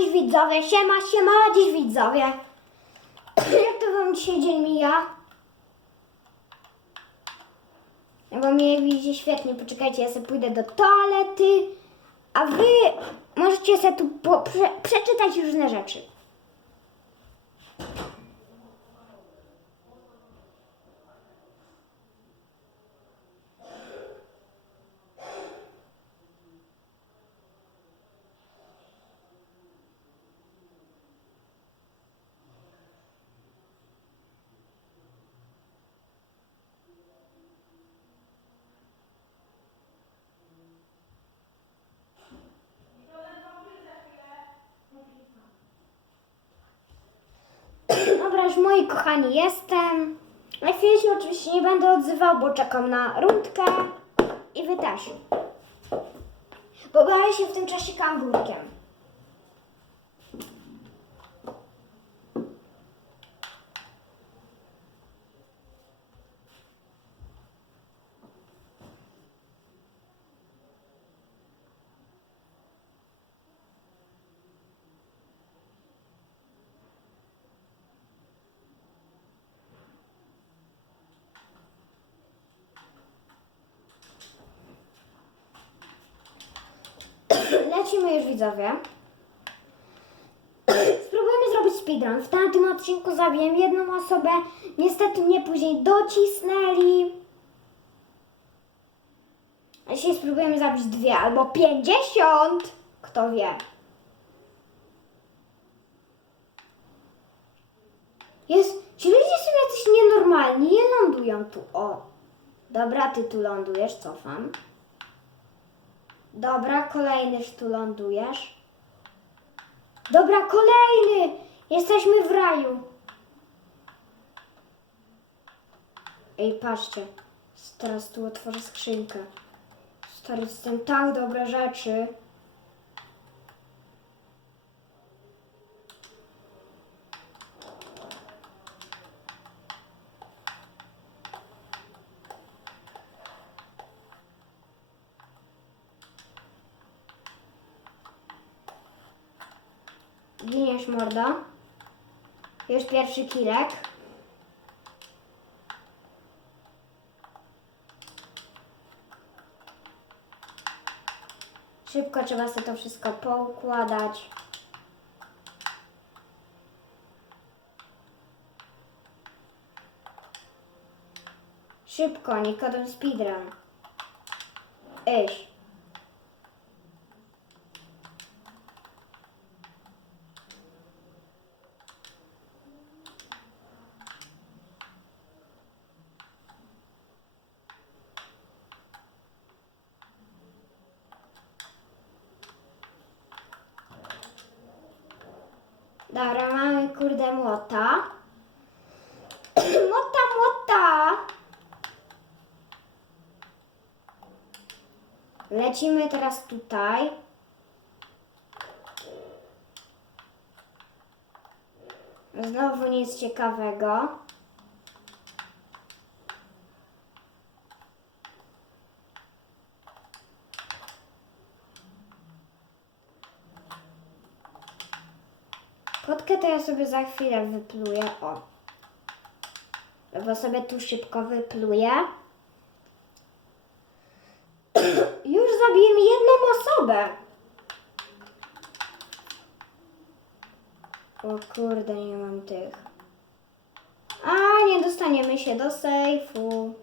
dziś widzowie, siema, siema, dziś widzowie. Jak to wam dzisiaj dzień mija? Bo mnie widzicie świetnie, poczekajcie, ja sobie pójdę do toalety, a wy możecie sobie tu prze, przeczytać różne rzeczy. Dobra, już moi kochani, jestem. Na chwilę się oczywiście nie będę odzywał, bo czekam na rundkę i wy też. Bo bawię się w tym czasie kangurkiem. Lecimy już widzowie. Spróbujemy zrobić speedrun. W tamtym odcinku zabiłem jedną osobę. Niestety mnie później docisnęli. A dzisiaj spróbujemy zabić dwie albo pięćdziesiąt. Kto wie. Jest, ci ludzie są jacyś nienormalni. Nie lądują tu. O. Dobra, ty tu lądujesz. Cofam. Dobra, kolejnyż tu lądujesz. Dobra, kolejny! Jesteśmy w raju. Ej, patrzcie. Teraz tu otworzę skrzynkę. Stary, jestem tak dobre rzeczy. Giniesz, mordo. Już pierwszy kilek. Szybko trzeba sobie to wszystko poukładać. Szybko, Nikodem speedrun. Iść. Dobra, mamy kurde młota. młota, młota! Lecimy teraz tutaj. Znowu nic ciekawego. Kotkę to ja sobie za chwilę wypluję. O. Bo sobie tu szybko wypluję. Już zabiłem jedną osobę. O kurde, nie mam tych. A, nie dostaniemy się do sejfu.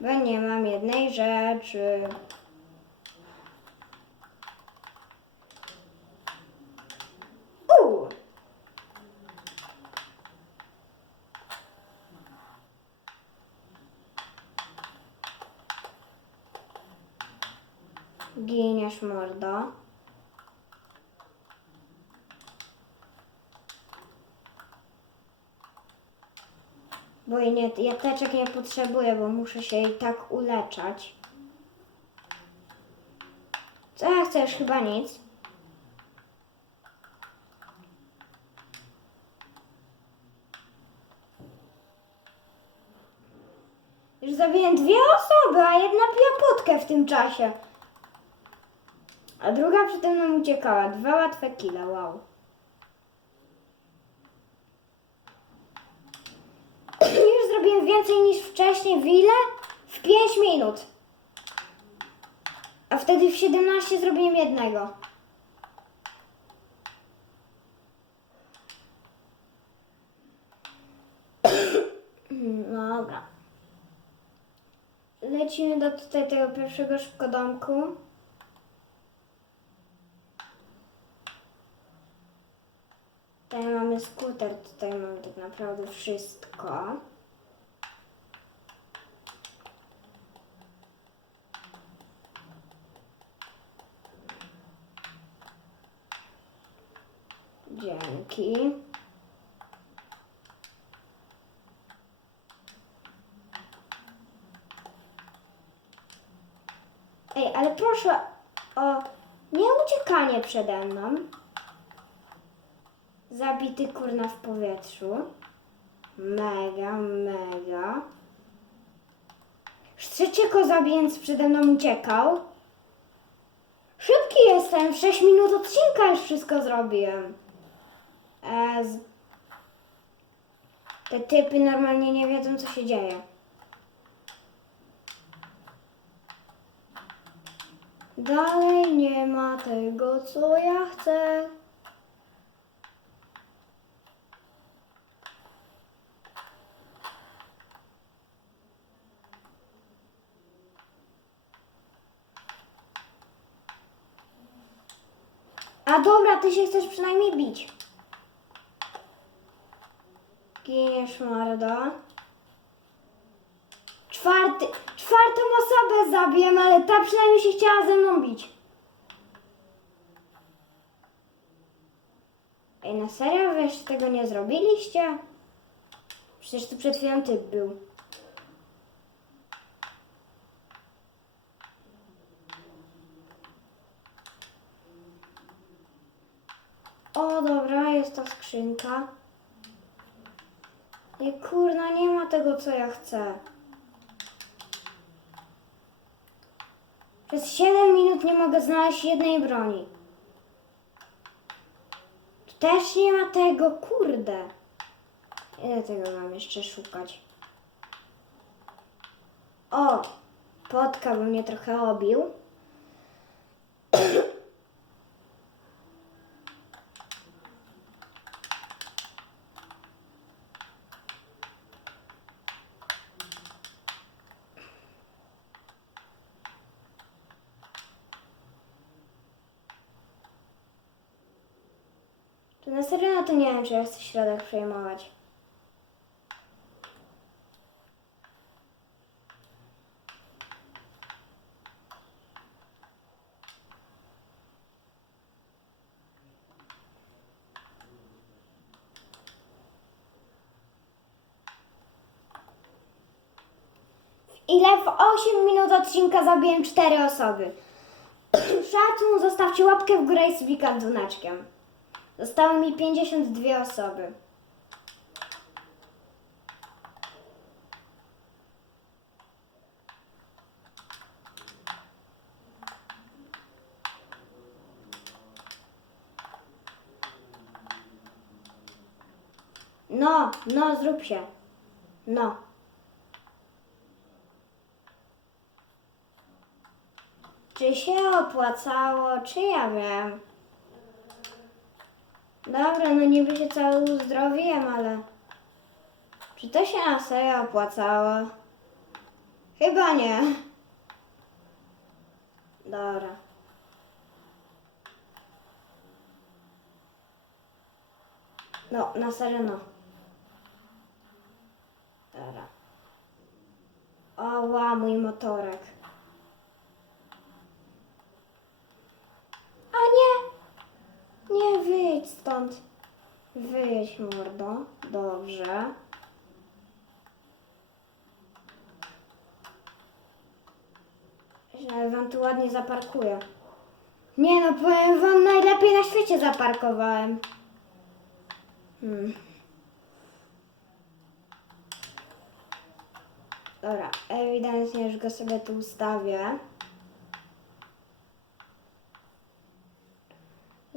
Bo nie mam jednej rzeczy. Giniesz, mordo. Ja, nie, ja teczek nie potrzebuję, bo muszę się i tak uleczać. Co ja? Już chyba nic. Już zabiłem dwie osoby, a jedna pija potkę w tym czasie. A druga przede mną uciekała. Dwa łatwe kile, wow. Już zrobiłem więcej niż wcześniej. W ile? W 5 minut. A wtedy w 17 zrobiłem jednego. Dobra. Lecimy do tutaj tego pierwszego szybkodomku. Tutaj mamy skuter, tutaj mamy tak naprawdę wszystko. Dzięki. Ej, ale proszę o nie uciekanie przede mną. Zabity kurna w powietrzu. Mega, mega. Trzeciego zabijając przede mną uciekał. Szybki jestem, w 6 minut odcinka już wszystko zrobiłem. Z... Te typy normalnie nie wiedzą co się dzieje. Dalej nie ma tego, co ja chcę. A dobra, ty się chcesz przynajmniej bić. Giniesz, mordo. Czwarty, czwartą osobę zabiłem, ale ta przynajmniej się chciała ze mną bić. Ej, na serio wy jeszcze tego nie zrobiliście? Przecież tu przed chwilą typ był. O, dobra, jest ta skrzynka. Nie, kurna, nie ma tego, co ja chcę. Przez 7 minut nie mogę znaleźć jednej broni. Tu też nie ma tego, kurde. Ile tego mam jeszcze szukać? O, potka by mnie trochę obił. To na serio no to nie wiem, czy ja chcę środek przejmować. Ile w 8 minut odcinka zabiłem 4 osoby. Szacun, zostawcie łapkę w górę i z dzwoneczkiem. Zostały mi 52 osoby. No, no, zrób się. No. Czy się opłacało, czy ja wiem? Dobra, no niby się cały uzdrowiłem, ale... Czy to się na serio opłacało? Chyba nie. Dobra. No, na serio no. Dobra. Oła, mój motorek. A nie! Nie, wyjdź stąd. Wyjdź, mordo. Dobrze. Ja wam tu ładnie zaparkuję. Nie no, powiem wam, najlepiej na świecie zaparkowałem. Hmm. Dobra, ewidentnie już go sobie tu ustawię.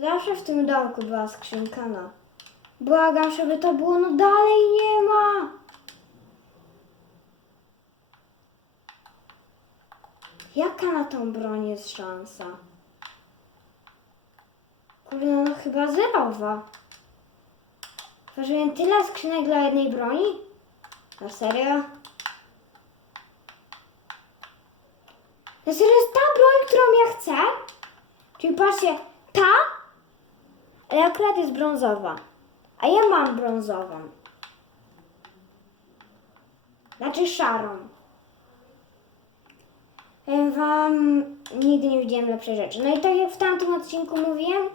Zawsze w tym domku była skrzynka, no. Błagam, żeby to było, no dalej nie ma. Jaka na tą broń jest szansa? Kurde, no chyba zerowa. Ważyłem tyle skrzynek dla jednej broni? Na serio? Na serio jest ta broń, którą ja chcę? Czyli patrzcie, ta, ale akurat jest brązowa. A ja mam brązową. Znaczy szarą. Powiem wam, nigdy nie widziałem lepszej rzeczy. No i tak jak w tamtym odcinku mówiłem,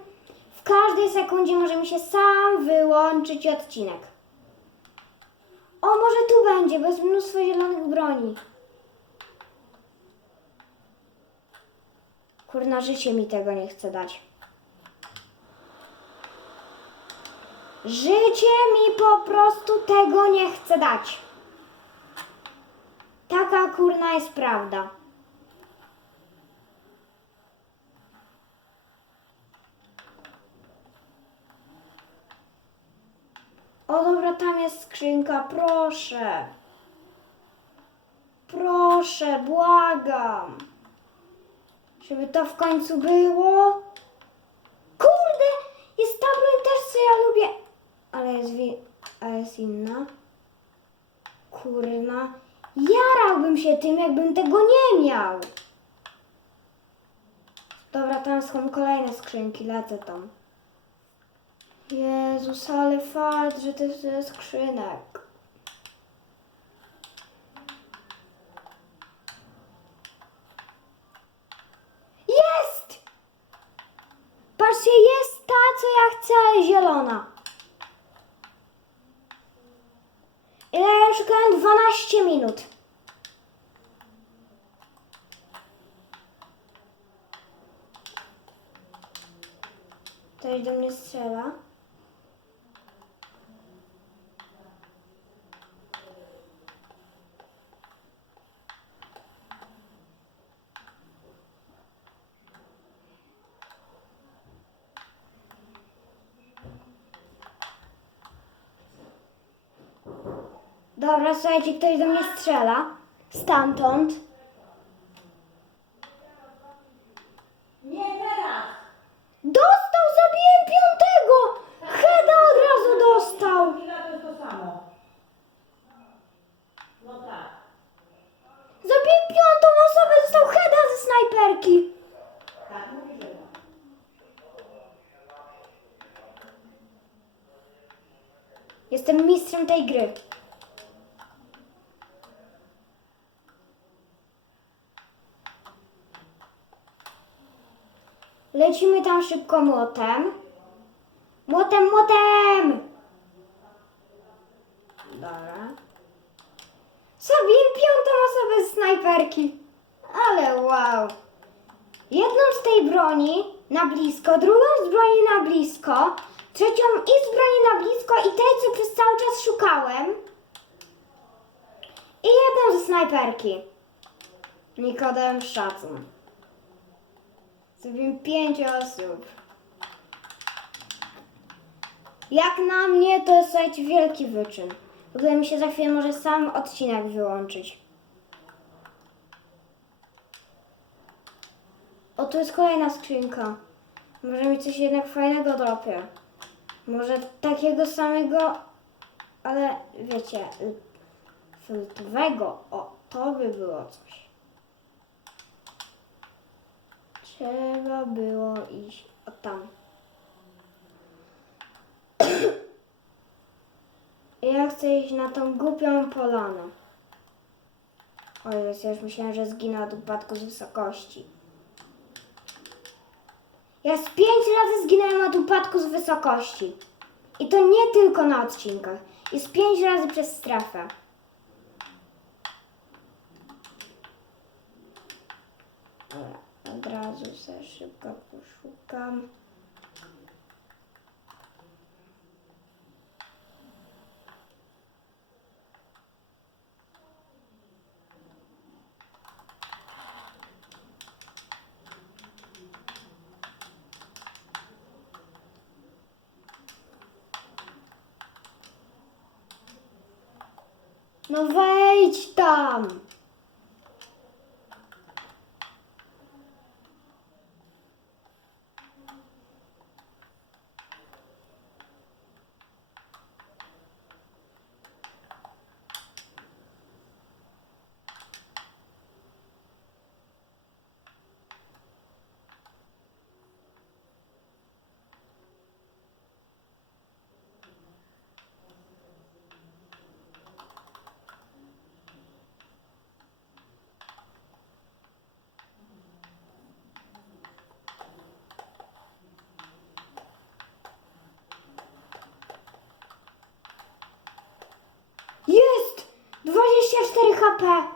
w każdej sekundzie może mi się sam wyłączyć odcinek. O, może tu będzie, bo jest mnóstwo zielonych broni. Kurna, życie mi tego nie chce dać. Życie mi po prostu tego nie chce dać. Taka kurna jest prawda. O dobra, tam jest skrzynka, proszę. Proszę, błagam. Żeby to w końcu było. Kurde, jest ta broń też, co ja lubię. Ale jest, ale jest inna. Kurna, jarałbym się tym, jakbym tego nie miał. Dobra, tam są kolejne skrzynki, lecę tam. Jezus, ale fakt, że to jest skrzynek. Jest! Patrzcie, jest ta, co ja chcę, ale zielona. Szukałem? 12 minut. Ktoś do mnie strzela. Dobra, słuchajcie, ktoś do mnie strzela. Stamtąd. Nie teraz! Dostał, zabiłem piątego! Heda od razu dostał. Chwila to jest to samo. No tak. Zabiłem piątą osobę, dostał Heda ze snajperki. Tak tak. Jestem mistrzem tej gry. Lecimy tam szybko młotem. Młotem, młotem! Dobra. Zabiłem piątą osobę z snajperki. Ale wow. Jedną z tej broni na blisko, drugą z broni na blisko, trzecią i z broni na blisko i tej, co przez cały czas szukałem. I jedną ze snajperki. Nikodem szacun. Zrobiłem pięć osób. Jak na mnie to jest słuchajcie, wielki wyczyn. W ogóle mi się za chwilę może sam odcinek wyłączyć. O, tu jest kolejna skrzynka. Może mi coś jednak fajnego dropie. Może takiego samego, ale wiecie, y, filtrowego. O, to by było coś. Trzeba było iść o tam. Ja chcę iść na tą głupią polanę. O Jezu, ja już myślałem, że zginę od upadku z wysokości. Ja z pięć razy zginąłem od upadku z wysokości. I to nie tylko na odcinkach. I z pięć razy przez strefę. одразу все шибко пошукам. Новий там. 24 HP.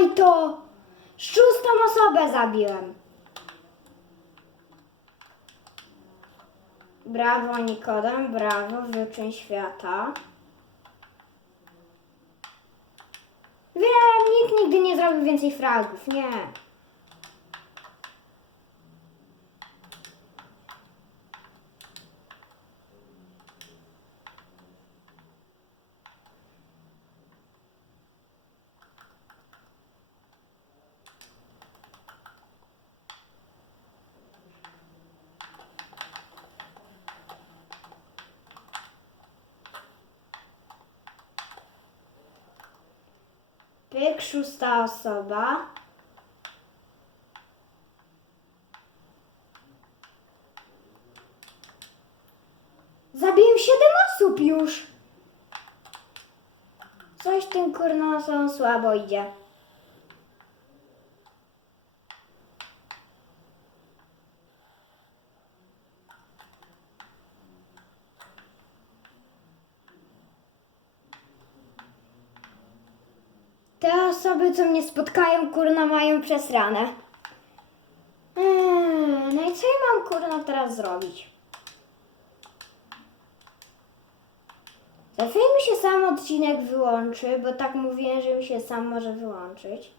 Wcinaj to! Szóstą osobę zabiłem. Brawo Nikodem, brawo, wyczuń świata. Wiem, nikt nigdy nie zrobił więcej fragów, nie. Szósta osoba. Zabiłem siedem osób już. Coś tym kurnosom słabo idzie. Te osoby, co mnie spotkają, kurna, mają przesrane. Eee, no i co ja mam, kurna, teraz zrobić? Za mi się sam odcinek wyłączy, bo tak mówiłem, że mi się sam może wyłączyć.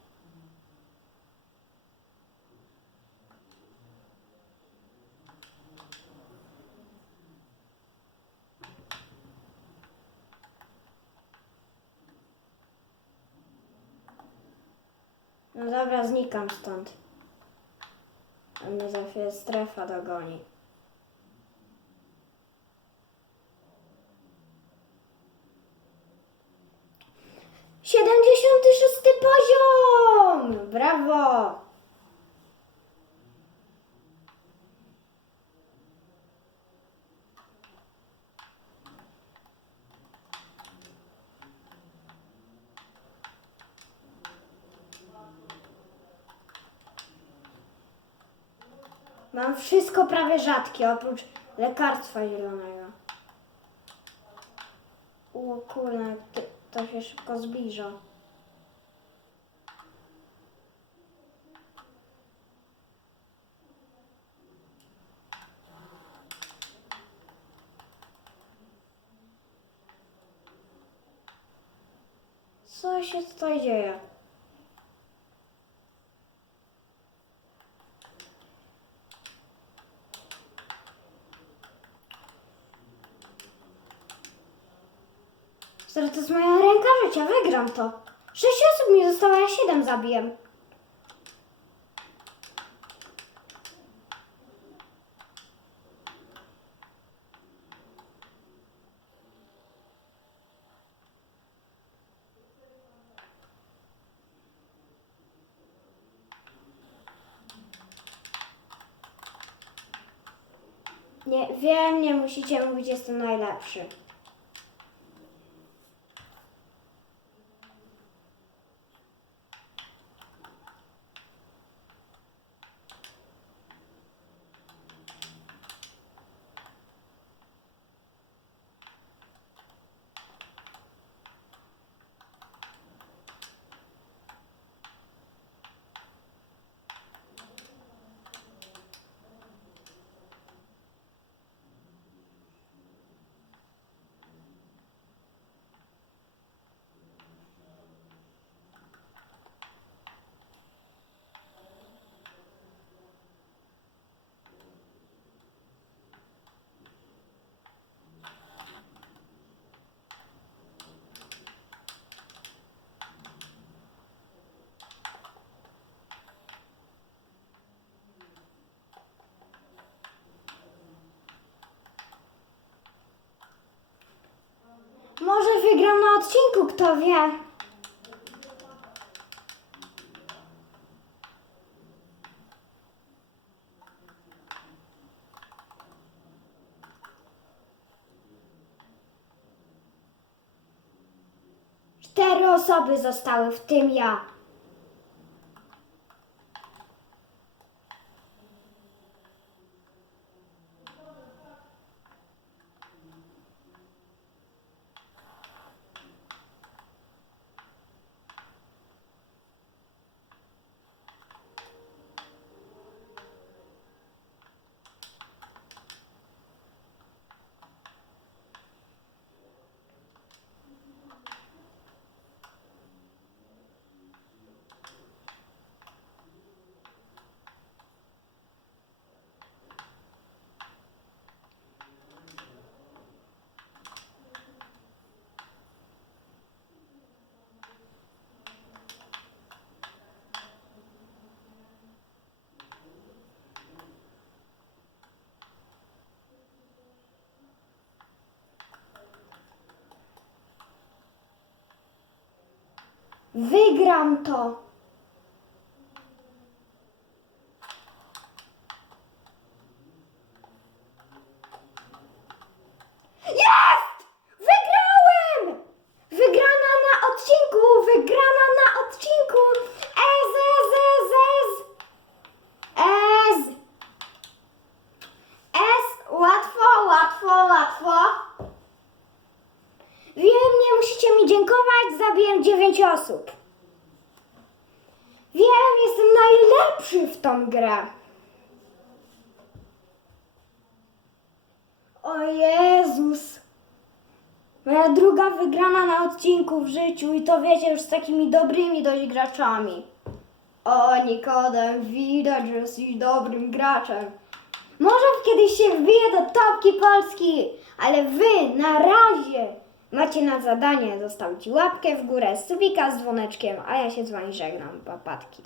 No dobra, znikam stąd. A mnie za chwilę strefa dogoni. Siedemdziesiąty szósty poziom! Brawo! Mam wszystko prawie rzadkie, oprócz lekarstwa zielonego. O to, to się szybko zbliża. Co się tutaj dzieje? Zaraz to jest moja ręka wygram to. Sześć osób mi zostało, ja siedem zabiłem. Nie, wiem, nie musicie mówić, jestem najlepszy. Może wygram na odcinku, kto wie. Cztery osoby zostały, w tym ja. Wygram to. Jest! Wygrałem! Wygrana na odcinku! Wygrana na odcinku! Ez, ez, ez, ez! Ez! Ez! Łatwo, łatwo, łatwo. Wiem, nie musicie mi 9 osób. Wiem, jestem najlepszy w tą grę. O Jezus. Moja druga wygrana na odcinku w życiu i to wiecie już z takimi dobrymi dość graczami. O Nikodem, widać, że jesteś dobrym graczem. Może kiedyś się wbije do topki Polski, ale wy na razie macie na zadanie zostawić łapkę w górę, subika z dzwoneczkiem, a ja się z wami żegnam, papatki.